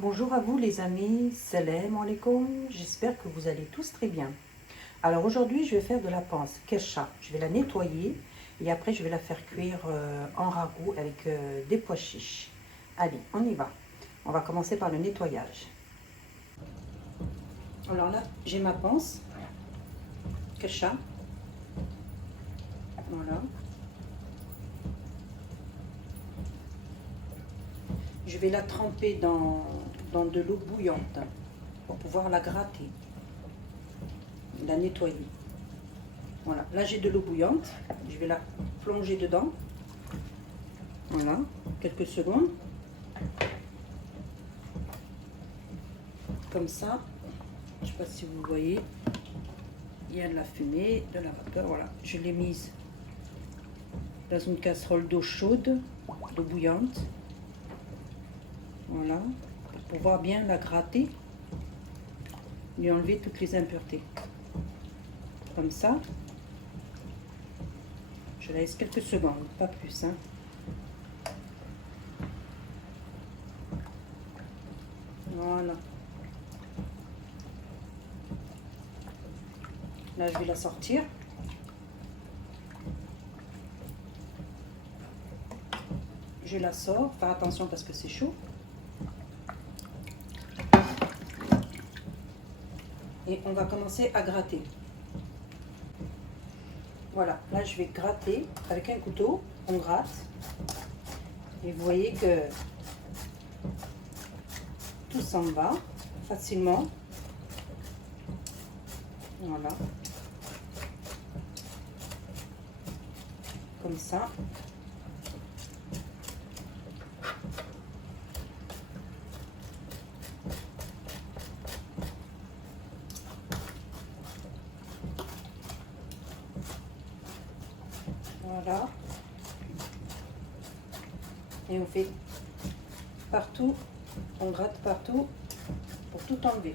Bonjour à vous les amis, salam alaikum, j'espère que vous allez tous très bien. Alors aujourd'hui je vais faire de la panse, kesha. Je vais la nettoyer et après je vais la faire cuire en ragoût avec des pois chiches. Allez, on y va. On va commencer par le nettoyage. Alors là, j'ai ma panse, kesha. Voilà. Je vais la tremper dans de l'eau bouillante pour pouvoir la gratter, la nettoyer. Voilà, là j'ai de l'eau bouillante, je vais la plonger dedans. Voilà, quelques secondes. Comme ça, je ne sais pas si vous voyez, il y a de la fumée, de la vapeur. Voilà, je l'ai mise dans une casserole d'eau chaude, d'eau bouillante. Voilà, pour pouvoir bien la gratter, lui enlever toutes les impuretés. Comme ça, je la laisse quelques secondes, pas plus. Hein. Voilà. Là, je vais la sortir. Je la sors. Faire attention parce que c'est chaud. Et on va commencer à gratter. Voilà, là je vais gratter avec un couteau. On gratte. Et vous voyez que tout s'en va facilement. Voilà. Comme ça. Voilà. Et on fait partout, on gratte partout pour tout enlever.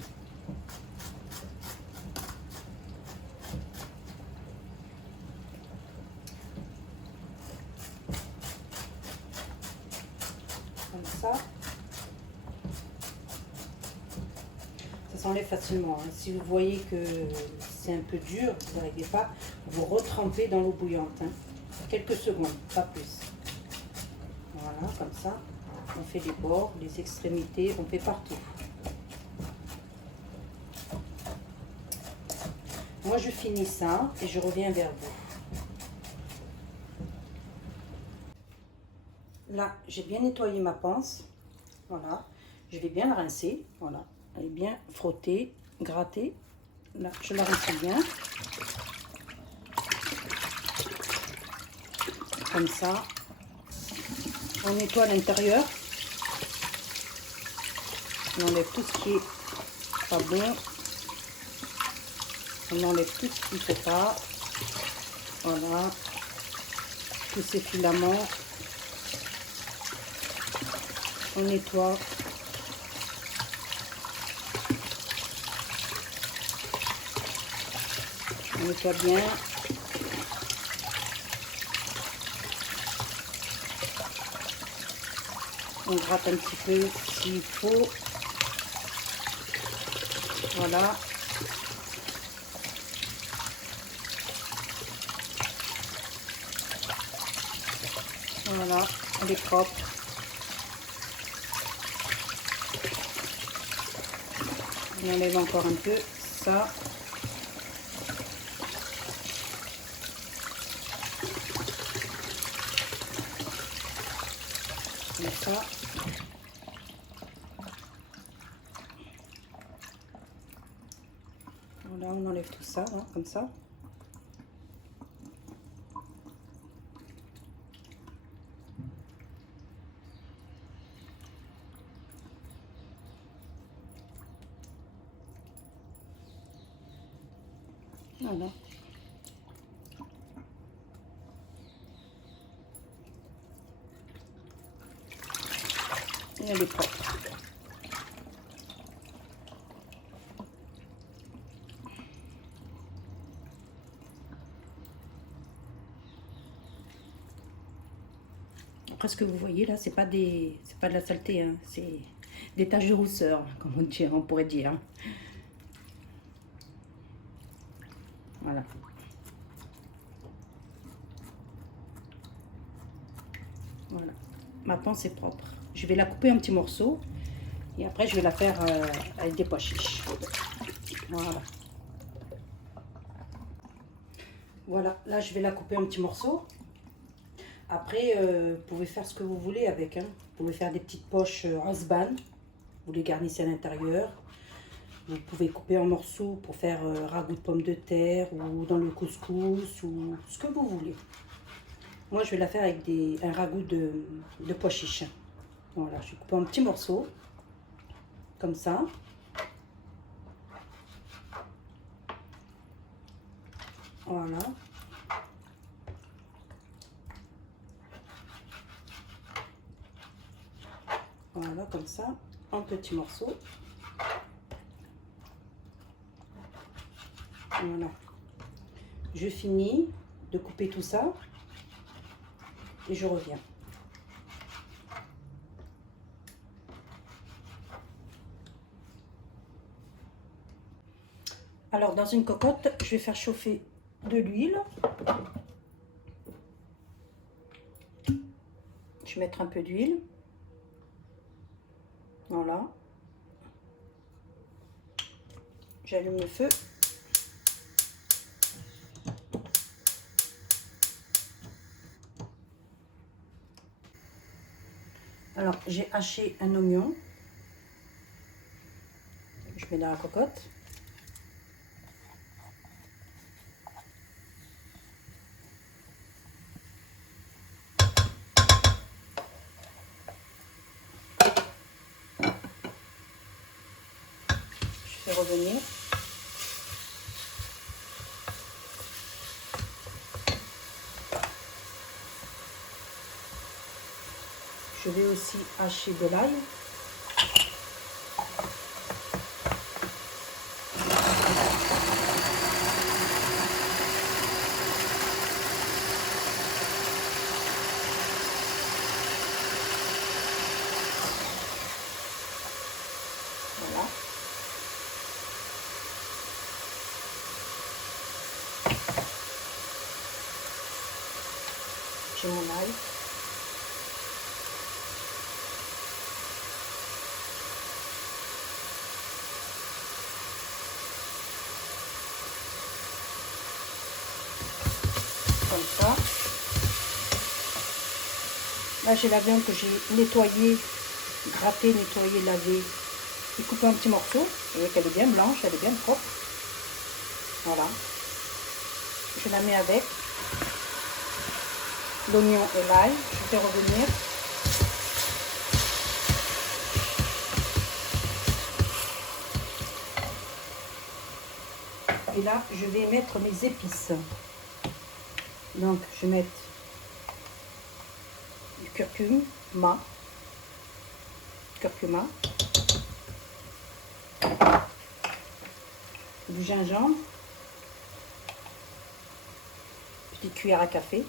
Comme ça. Ça s'enlève facilement. Hein. Si vous voyez que c'est un peu dur, vous n'arrivez pas, vous retrempez dans l'eau bouillante. Hein. Quelques secondes, pas plus. Voilà, comme ça. On fait les bords, les extrémités, on fait partout. Moi, je finis ça et je reviens vers vous. Là, j'ai bien nettoyé ma panse. Voilà. Je vais bien la rincer. Voilà. Elle est bien frottée, grattée. Là, je la rince bien. Comme ça. On nettoie l'intérieur. On enlève tout ce qui est pas bon. On enlève tout ce qu'il ne faut pas. Voilà. Tous ces filaments. On nettoie. On nettoie bien. On gratte un petit peu s'il faut. Voilà. Voilà, elle est propre. On enlève encore un peu ça. Comme ça. Voilà, on enlève tout ça, hein, comme ça. Voilà. Et elle est propre. Après, ce que vous voyez là, c'est pas de la saleté, hein. des taches de rousseur, comme on pourrait dire. Voilà. Voilà. Maintenant, c'est propre. Je vais la couper en petits morceaux. Et après, je vais la faire avec des pois chiches. Voilà. Voilà. Là, je vais la couper en petits morceaux. Après, vous pouvez faire ce que vous voulez avec. Hein. Vous pouvez faire des petites poches en sban. Vous les garnissez à l'intérieur. Vous pouvez couper en morceaux pour faire ragoût de pommes de terre ou dans le couscous ou ce que vous voulez. Moi, je vais la faire avec un ragoût de pois chiches. Voilà, je vais couper en petits morceaux. Comme ça. Voilà. Voilà, comme ça, en petits morceaux. Voilà. Je finis de couper tout ça et je reviens. Alors, dans une cocotte, je vais faire chauffer de l'huile. Je vais mettre un peu d'huile. Voilà. J'allume le feu. Alors, j'ai haché un oignon. Je mets dans la cocotte. Je fais revenir. Je vais aussi hacher de l'ail. Voilà. J'ai mon ail. Comme ça. Là, j'ai la viande que j'ai nettoyée, grattée, nettoyée, lavée et coupée en petits morceaux. Vous voyez qu'elle est bien blanche, elle est bien propre. Voilà. Je la mets avec l'oignon et l'ail. Je fais revenir. Et là, je vais mettre mes épices. Donc, je vais mettre du curcuma, du gingembre, petite cuillère à café,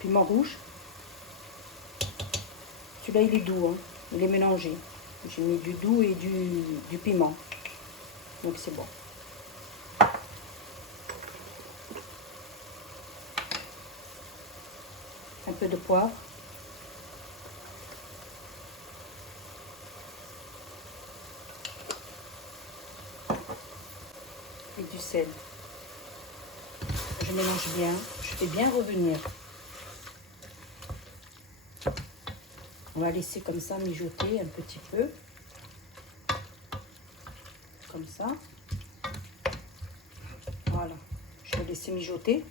piment rouge. Celui-là, il est doux, hein. Il est mélangé. J'ai mis du doux et du piment. Donc, c'est bon. Un peu de poivre. Et du sel. Je mélange bien. Je fais bien revenir. On va laisser comme ça mijoter un petit peu. Comme ça. Voilà. Je vais laisser mijoter.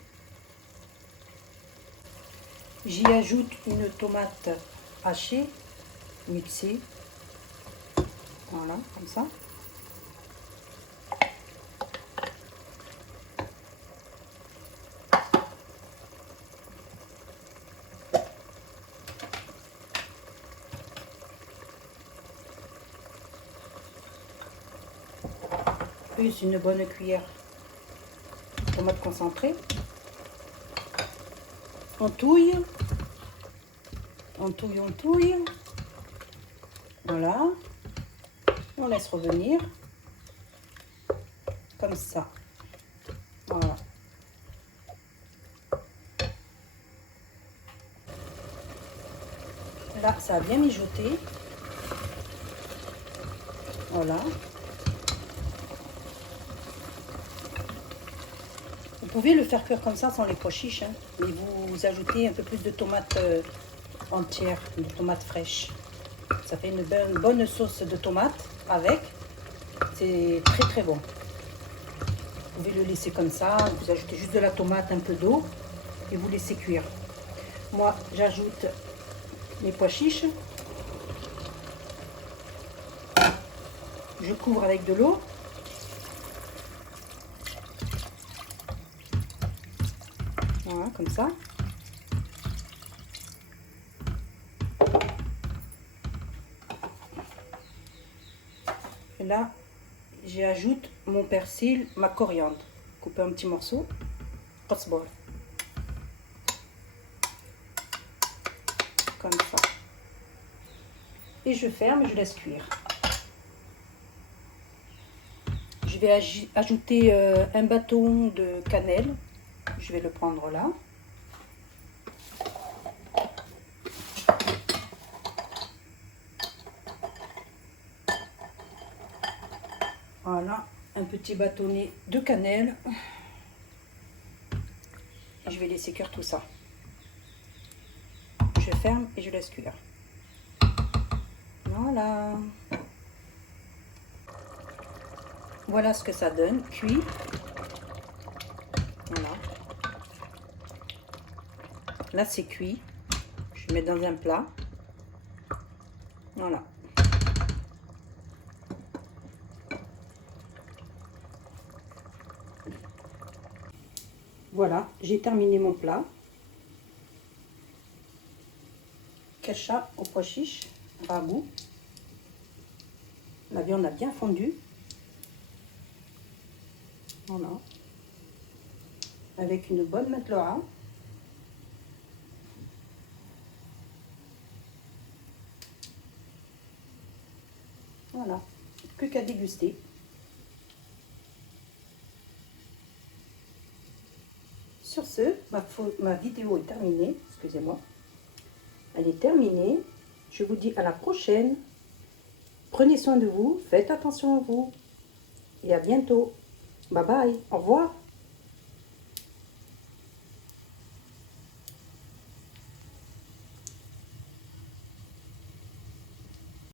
J'y ajoute une tomate hachée, mixée. Voilà, comme ça. Plus une bonne cuillère de tomate concentrée. On touille. On touille, on touille. Voilà. On laisse revenir. Comme ça. Voilà. Là, ça a bien mijoté. Voilà. Vous pouvez le faire cuire comme ça sans les pois chiches, hein, mais vous ajoutez un peu plus de tomates entières, de tomates fraîches. Ça fait une bonne sauce de tomates avec. C'est très très bon. Vous pouvez le laisser comme ça, vous ajoutez juste de la tomate, un peu d'eau et vous laissez cuire. Moi, j'ajoute les pois chiches. Je couvre avec de l'eau. Voilà, comme ça. Et là, j'ajoute mon persil, ma coriandre. Coupé en petits morceaux. Comme ça. Et je ferme et je laisse cuire. Je vais ajouter un bâton de cannelle. Je vais le prendre là. Voilà, un petit bâtonnet de cannelle. Et je vais laisser cuire tout ça. Je ferme et je laisse cuire. Voilà. Voilà ce que ça donne, cuit. Voilà. Là, c'est cuit. Je mets dans un plat. Voilà. Voilà, j'ai terminé mon plat. Kesha aux pois chiches, ragoût. La viande a bien fondu. Voilà. Avec une bonne mateloa. Voilà, plus qu'à déguster. Sur ce, ma vidéo est terminée. Excusez-moi. Elle est terminée. Je vous dis à la prochaine. Prenez soin de vous, faites attention à vous. Et à bientôt. Bye bye, au revoir.